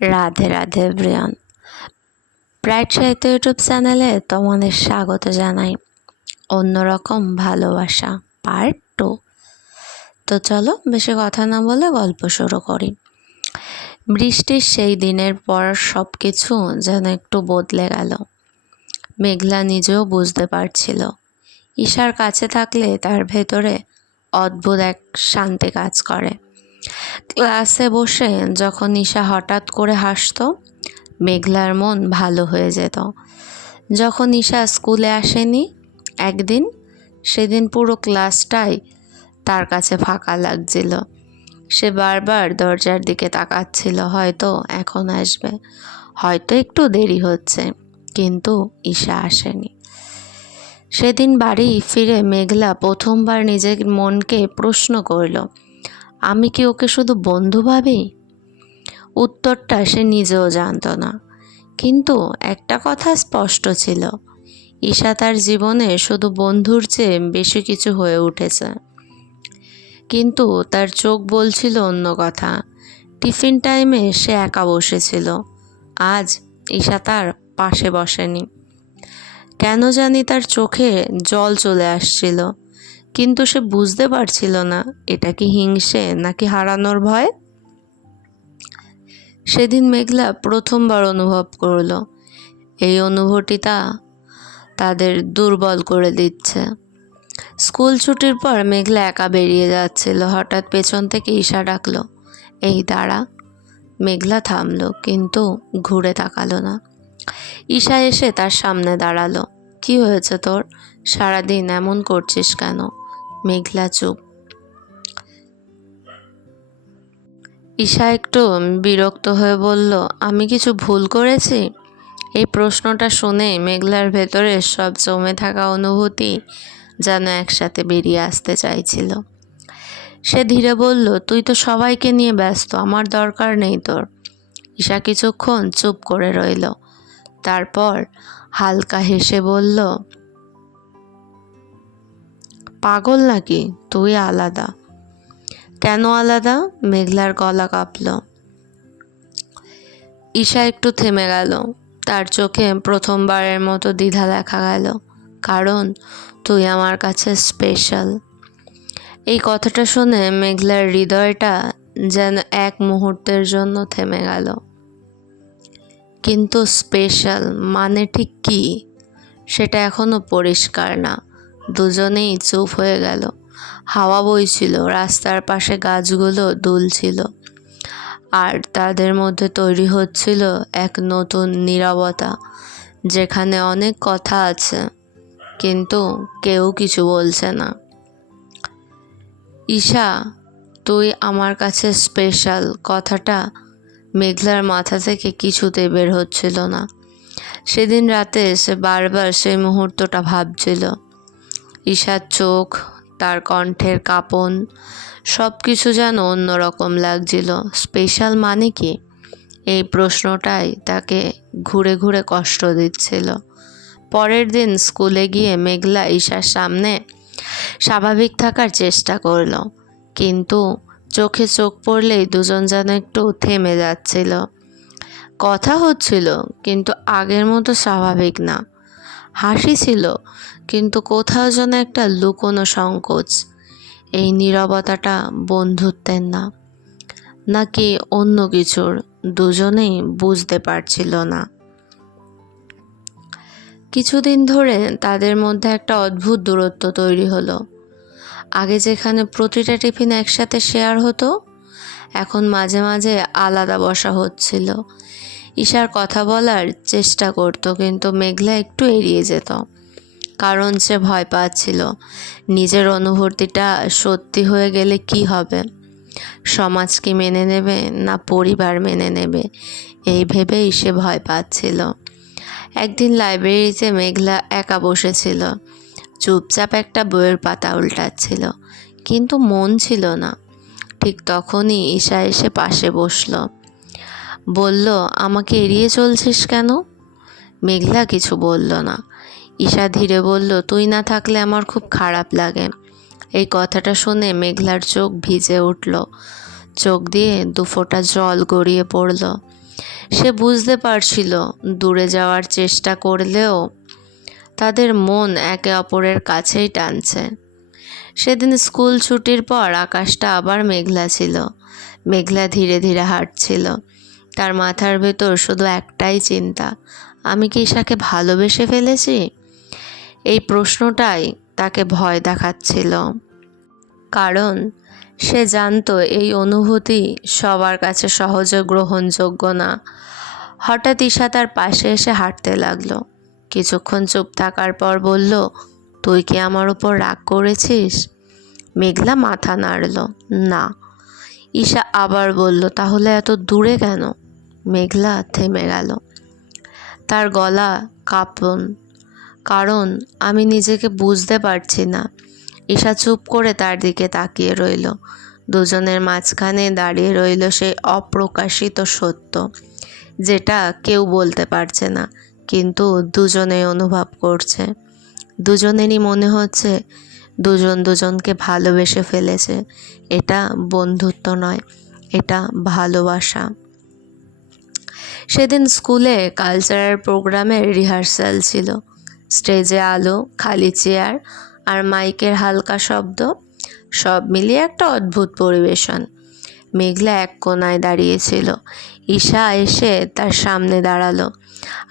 Radhe Radhe everyone, bright সাহিত্য YouTube চ্যানেলে তোমাদের স্বাগত জানাই। অন্যরকম ভালোবাসা পার্ট 2। তো চলো বেশি কথা না বলে গল্প শুরু করি। বৃষ্টির সেই দিনের পর সব কিছু যেন একটু বদলে গেল। মেঘলা নিজেও বুঝতে পারছিল ঈশার কাছে থাকলে তার ভেতরে অদ্ভুত এক শান্তি কাজ করে। ক্লাসে বসে যখন ঈশা হঠাৎ করে হাসতো, মেঘলার মন ভালো হয়ে যেত। যখন ঈশা স্কুলে আসেনি একদিন, সেদিন পুরো ক্লাসটাই তার কাছে ফাঁকা লাগছিল। সে বারবার দরজার দিকে তাকাচ্ছিল, হয়তো এখন আসবে, হয়তো একটু দেরি হচ্ছে, কিন্তু ঈশা আসেনি। সেদিন বাড়ি ফিরে মেঘলা প্রথমবার নিজের মনকে প্রশ্ন করল, আমি কি ওকে শুধু বন্ধু ভাবি? উত্তরটা সে নিজেও জানত না, কিন্তু একটা কথা স্পষ্ট ছিল, ঈশা তার জীবনে শুধু বন্ধুর চেয়ে বেশি কিছু হয়ে উঠেছে। কিন্তু তার চোখ বলছিল অন্য কথা। টিফিন টাইমে সে একা বসেছিল, আজ ঈশা তার পাশে বসেনি। কেন জানি তার চোখে জল চলে আসছিল, কিন্তু সে বুঝতে পারছিল না এটা কি হিংসে নাকি হারানোর ভয়। সেদিন মেঘলা প্রথমবার অনুভব করল এই অনুভূতিটা তাদের দুর্বল করে দিচ্ছে। স্কুল ছুটির পর মেঘলা একা বেরিয়ে যাচ্ছিল, হঠাৎ পেছন থেকে ঈশা ডাকলো, এই দাঁড়া। মেঘলা থামলো, কিন্তু ঘুরে তাকালো না। ঈশা এসে তার সামনে দাঁড়ালো। কি হয়েছে তোর? সারাদিন এমন করছিস কেন? মেঘলা চুপ। ঈশা একটু বিরক্ত হয়ে বলল, আমি কিছু ভুল করেছি? এই প্রশ্নটা শুনে মেঘলার ভেতরে সব জমে থাকা অনুভূতি যেন একসাথে বেরিয়ে আসতে চাইছিল। সে ধীরে বলল, তুই তো সবাইকে নিয়ে ব্যস্ত, আমার দরকার নেই তোর। ঈশা কিছুক্ষণ চুপ করে রইল, তারপর হালকা হেসে বলল, পাগল নাকি? তুই আলাদা। কেন আলাদা? মেঘলার গলা কাঁপল। ঈশা একটু থেমে গেল, তার চোখে প্রথমবারের মতো দ্বিধা দেখা গেল। কারণ তুই আমার কাছে স্পেশাল। এই কথাটা শুনে মেঘলার হৃদয়টা যেন এক মুহূর্তের জন্য থেমে গেল। কিন্তু স্পেশাল মানে ঠিক কী, সেটা এখনো পরিষ্কার না। দুজনেই চুপ হয়ে গেল। হাওয়া বইছিল, রাস্তার পাশে গাছগুলো দুলছিল, আর তাদের মধ্যে তৈরি হচ্ছিল এক নতুন নীরবতা, যেখানে অনেক কথা আছে কিন্তু কেউ কিছু বলছে না। ঈশা, তুই আমার কাছে স্পেশাল কথাটা মেঘলার মাথা থেকে কিছুতেই বের হচ্ছিল না। সেদিন রাতে সে বারবার সেই মুহূর্তটা ভাবছিল। ঈশার চোখ, তার কণ্ঠের কাঁপন, সব কিছু যেন অন্যরকম লাগছিল। স্পেশাল মানে কি? এই প্রশ্নটাই তাকে ঘুরে ঘুরে কষ্ট দিচ্ছিল। পরের দিন স্কুলে গিয়ে মেঘলা ঈশার সামনে স্বাভাবিক থাকার চেষ্টা করল, কিন্তু চোখে চোখ পড়লেই দুজন যেন একটু থেমে যাচ্ছিল। কথা হচ্ছিল, কিন্তু আগের মতো স্বাভাবিক না। হাসি ছিল, কিন্তু কোথাও যেন একটা লুকোনো সংকোচ। এই নীরবতাটা বন্ধুত্বের না, নাকি অন্য কিছুর, দুজনেই বুঝতে পারছিল না। কিছুদিন ধরে তাদের মধ্যে একটা অদ্ভুত দূরত্ব তৈরি হলো। আগে যেখানে প্রতিটা টিফিন একসাথে শেয়ার হতো, এখন মাঝে মাঝে আলাদা বসা হচ্ছিল। ঈশার কথা বলার চেষ্টা করত, কিন্তু মেঘলা একটু এড়িয়ে যেত, কারণ সে ভয় পাচ্ছিল নিজের অনুভূতিটা সত্যি হয়ে গেলে কি হবে। সমাজ কি মেনে নেবে, না পরিবার মেনে নেবে, এই ভেবেই সে ভয় পাচ্ছিল। একদিন লাইব্রেরিতে মেঘলা একা বসেছিল, চুপচাপ একটা বইয়ের পাতা উল্টাচ্ছিল, কিন্তু মন ছিল না। ঠিক তখনই ঈশা এসে পাশে বসল। বলল, আমাকে এড়িয়ে চলছিস কেন? মেঘলা কিছু বলল না। ঈশা ধীরে বলল, তুই না থাকলে আমার খুব খারাপ লাগে। এই কথাটা শুনে মেঘলার চোখ ভিজে উঠল, চোখ দিয়ে দুফোঁটা জল গড়িয়ে পড়ল। সে বুঝতে পারছিল দূরে যাওয়ার চেষ্টা করলেও তাদের মন একে অপরের কাছেই টানছে। সেদিন স্কুল ছুটির পর আকাশটা আবার মেঘলা ছিল। মেঘলা ধীরে ধীরে হাঁটছিল। তার মাথার ভেতর শুধু একটাই চিন্তা, আমি কি ঈশাকে ভালোবেসে ফেলেছি? এই প্রশ্নটাই তাকে ভয় দেখাচ্ছিল, কারণ সে জানতো এই অনুভূতি সবার কাছে সহজে গ্রহণযোগ্য না। হঠাৎ ঈশা তার পাশে এসে হাঁটতে লাগলো। কিছুক্ষণ চুপ থাকার পর বলল, তুই কি আমার উপর রাগ করেছিস? মেঘলা মাথা নাড়ল, না। ঈশা আবার বলল, তাহলে এত দূরে কেন? মেঘলা থেমে গেল, তার গলা কাঁপন, কারণ আমি নিজেকে বুঝতে পারছি না। ঈশা চুপ করে তার দিকে তাকিয়ে রইল। দুজনের মাঝখানে দাঁড়িয়ে রইল সেই অপ্রকাশিত সত্য, যেটা কেউ বলতে পারছে না, কিন্তু দুজনেই অনুভব করছে। দুজনেরই মনে হচ্ছে দুজন দুজনকে ভালোবেসে ফেলেছে। এটা বন্ধুত্ব নয়, এটা ভালোবাসা। সেদিন স্কুলে কালচারাল প্রোগ্রামের রিহার্সাল ছিল। স্টেজে আলো, খালি চেয়ার আর মাইকের হালকা শব্দ, সব মিলিয়ে একটা অদ্ভুত পরিবেশন। মেঘলা এক কোনায় দাঁড়িয়েছিল। ঈশা এসে তার সামনে দাঁড়ালো।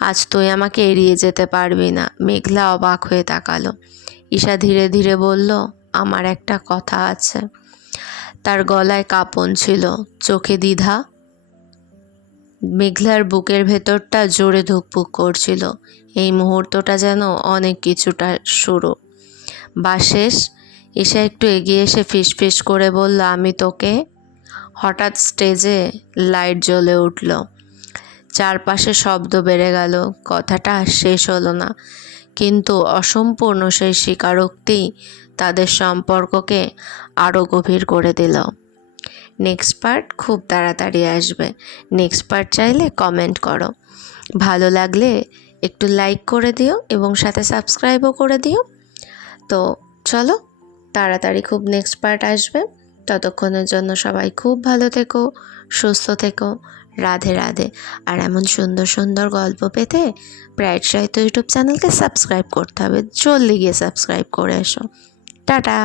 আজ তুই আমাকে এড়িয়ে যেতে পারবি না। মেঘলা অবাক হয়ে তাকালো। ঈশা ধীরে ধীরে বলল, আমার একটা কথা আছে। তার গলায় কাঁপন ছিল, চোখে দ্বিধা। মেঘলার বুকের ভেতরটা জোরে ধুকপুক করছিল। এই মুহূর্তটা যেন অনেক কিছুটা শুরু বা শেষ। ঈশা একটু এগিয়ে এসে ফিসফিস করে বলল, আমি তোকে। হঠাৎ স্টেজে লাইট জ্বলে উঠল। চারপাশে শব্দ বেড়ে গেল। কথাটা শেষ হলো না, কিন্তু অসম্পূর্ণ সেই স্বীকারোক্তি তাদের সম্পর্ককে আরও গভীর করে দিল। নেক্সট পার্ট খুব তাড়াতাড়ি আসবে। নেক্সট পার্ট চাইলে কমেন্ট করো, ভালো লাগলে একটু লাইক করে দিও এবং সাথে সাবস্ক্রাইবও করে দিও। তো চলো, তাড়াতাড়ি খুব নেক্সট পার্ট আসবে। ততক্ষণের জন্য সবাই খুব ভালো থেকো, সুস্থ থেকো। রাধে রাধে। আর এমন সুন্দর সুন্দর গল্প পেতে ব্রাইট সাহিত্য ইউটিউব চ্যানেলকে সাবস্ক্রাইব করতে হবে। জলদি গিয়ে সাবস্ক্রাইব করে এসো। টাটা।